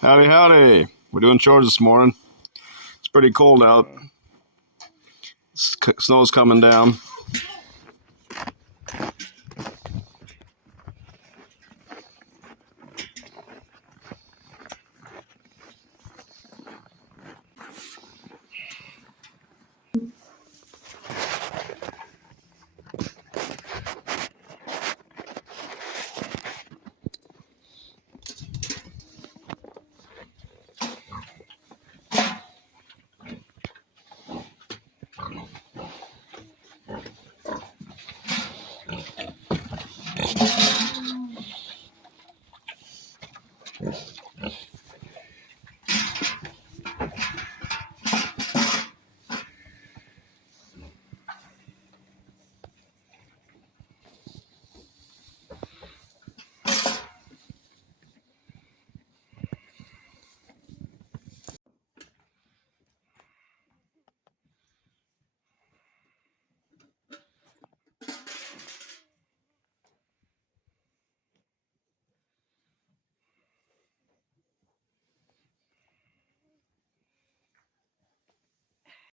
Howdy, howdy. We're doing chores this morning. It's pretty cold out. Snow's coming down.